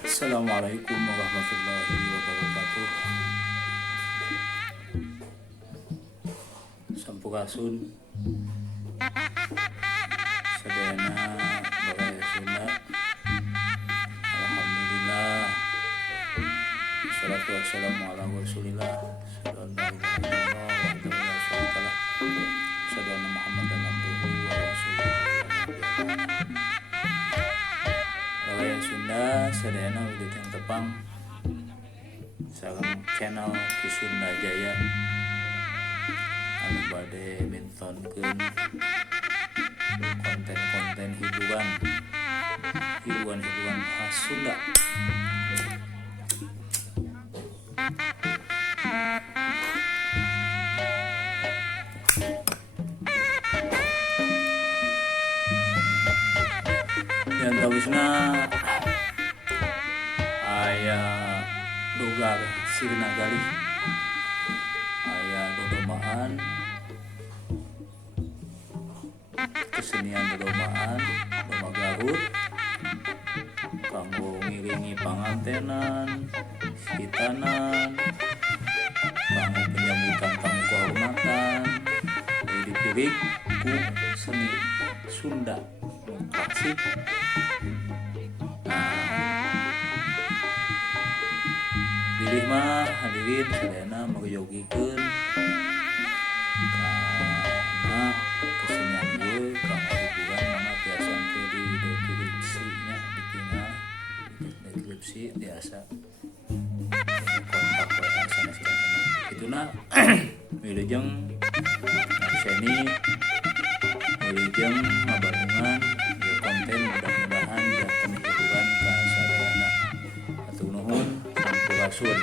Assalamualaikum warahmatullahi wabarakatuh. Sampurasun sadayana bagaya Sunda. Alhamdulillah. Wassalatu wassalamu ala Rasulillah. Sallallahu alaihi wasallam. Sadana Muhammadan abduhu wa rasuluhu. Bagaya Sunda sadayana widut yang tepang sareng channel Kisunda Jaya anu bade mintonkeun konten-konten hiburan khas Sunda. Yang tawisna aya dogar sirna galih, aya dodomaan, kesenian dodomaan, doma Garut kanggo ngiringi pangantenan, hitanan, kanggo penyambutan tamu kehormatan, dipirik ku seni Sunda klasik. Bilih mah hadirin sadayana magayogikeun karena kesenian ieu kanggo hiburan mana biasa teh di deskripsi nya ditinggal deskripsi biasa kontak WA sanes kituna wilujeng seni wilujeng ngabangungan ieu konten mudah-mudahan janten hiburan ka sadayana. Hatur nuhun, sampurasun.